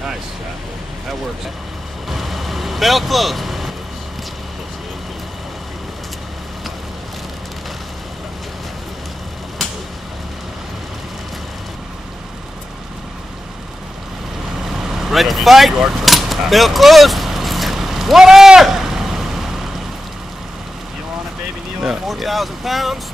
Nice. That works. Bell closed. Ready to fight? Bell closed. Water! Kneel on it, baby. Kneel on 4,000 pounds.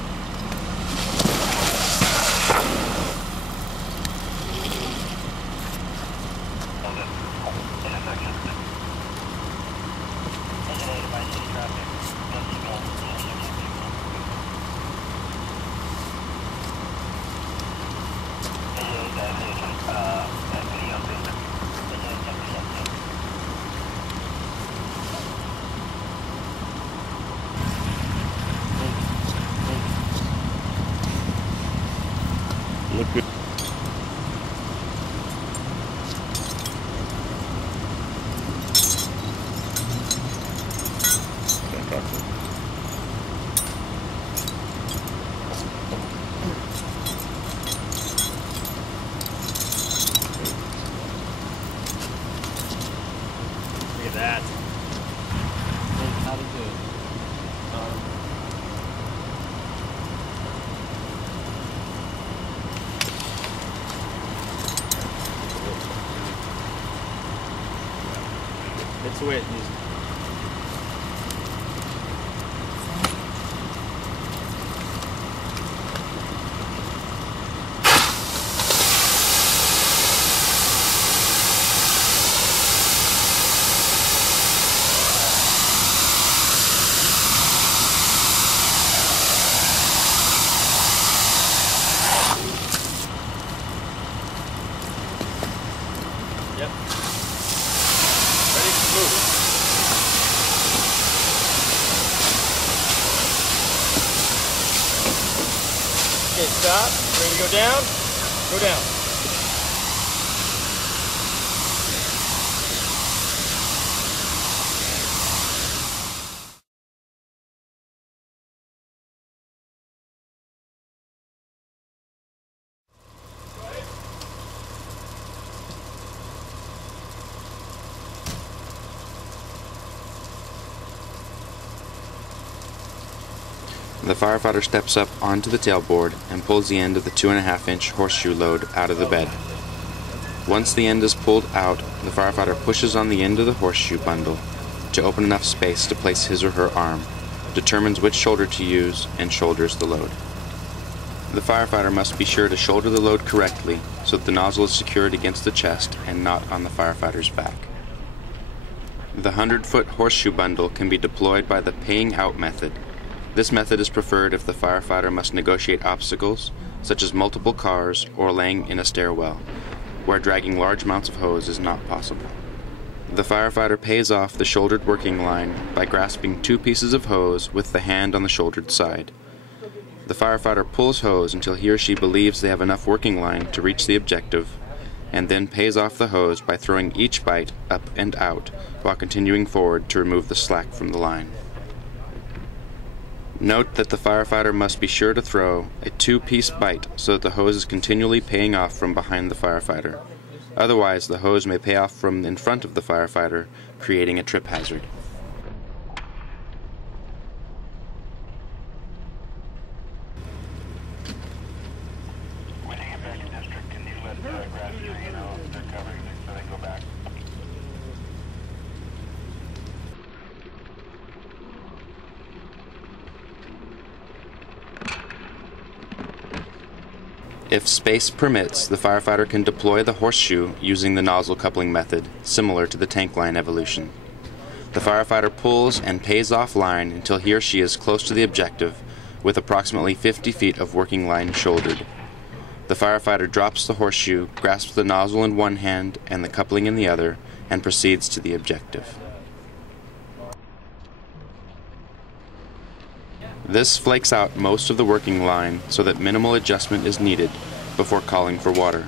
Look good. Look at that. How to do it. That's the way it needs to be. Yep. Ready to move. Okay, stop. Ready to go down? Go down. The firefighter steps up onto the tailboard and pulls the end of the 2.5-inch horseshoe load out of the bed. Once the end is pulled out, the firefighter pushes on the end of the horseshoe bundle to open enough space to place his or her arm, determines which shoulder to use, and shoulders the load. The firefighter must be sure to shoulder the load correctly so that the nozzle is secured against the chest and not on the firefighter's back. The 100-foot horseshoe bundle can be deployed by the paying out method. This method is preferred if the firefighter must negotiate obstacles, such as multiple cars or laying in a stairwell, where dragging large amounts of hose is not possible. The firefighter pays off the shouldered working line by grasping 2 pieces of hose with the hand on the shouldered side. The firefighter pulls hose until he or she believes they have enough working line to reach the objective, and then pays off the hose by throwing each bite up and out while continuing forward to remove the slack from the line. Note that the firefighter must be sure to throw a 2-piece bite so that the hose is continually paying off from behind the firefighter. Otherwise, the hose may pay off from in front of the firefighter, creating a trip hazard. If space permits, the firefighter can deploy the horseshoe using the nozzle coupling method, similar to the tank line evolution. The firefighter pulls and pays off line until he or she is close to the objective, with approximately 50 feet of working line shouldered. The firefighter drops the horseshoe, grasps the nozzle in one hand and the coupling in the other, and proceeds to the objective. This flakes out most of the working line so that minimal adjustment is needed before calling for water.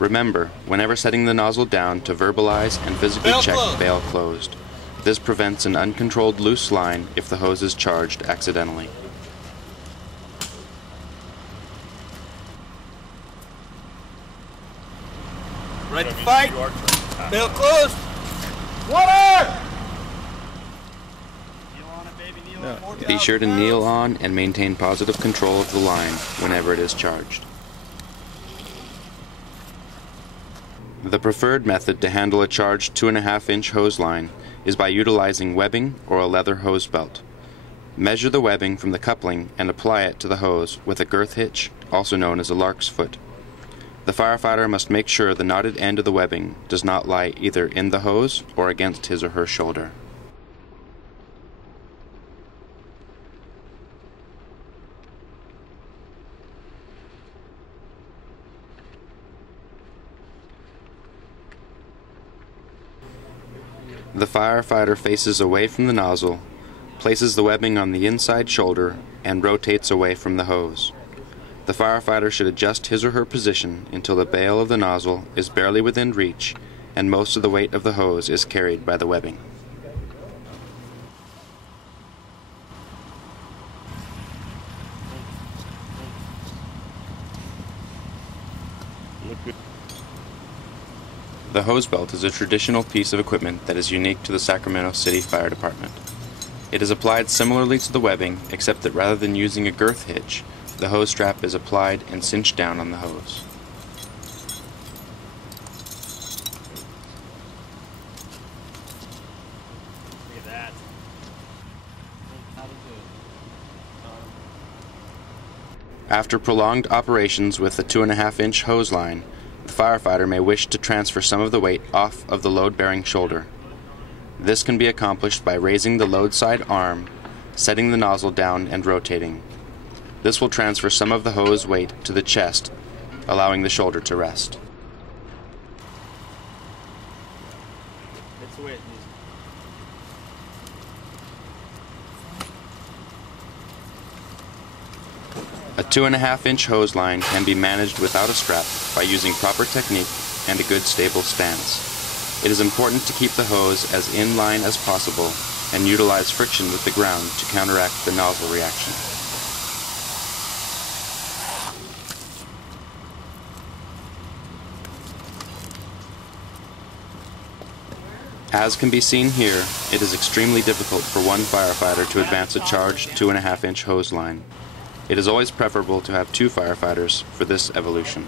Remember, whenever setting the nozzle down, to verbalize and physically check bail closed. This prevents an uncontrolled loose line if the hose is charged accidentally. Ready to fight? Belt closed. Water! Be sure to kneel on and maintain positive control of the line whenever it is charged. The preferred method to handle a charged 2.5-inch hose line is by utilizing webbing or a leather hose belt. Measure the webbing from the coupling and apply it to the hose with a girth hitch, also known as a lark's foot. The firefighter must make sure the knotted end of the webbing does not lie either in the hose or against his or her shoulder. The firefighter faces away from the nozzle, places the webbing on the inside shoulder, and rotates away from the hose. The firefighter should adjust his or her position until the bail of the nozzle is barely within reach and most of the weight of the hose is carried by the webbing. The hose belt is a traditional piece of equipment that is unique to the Sacramento City Fire Department. It is applied similarly to the webbing, except that rather than using a girth hitch, the hose strap is applied and cinched down on the hose. Look at that. After prolonged operations with the 2.5-inch hose line, the firefighter may wish to transfer some of the weight off of the load-bearing shoulder. This can be accomplished by raising the load side arm, setting the nozzle down, and rotating. This will transfer some of the hose weight to the chest, allowing the shoulder to rest. It's wet. A 2.5-inch hose line can be managed without a strap by using proper technique and a good stable stance. It is important to keep the hose as inline as possible and utilize friction with the ground to counteract the nozzle reaction. As can be seen here, it is extremely difficult for one firefighter to advance a charged 2.5-inch hose line. It is always preferable to have 2 firefighters for this evolution.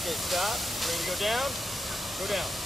Okay, stop. Ready to go down? Go down.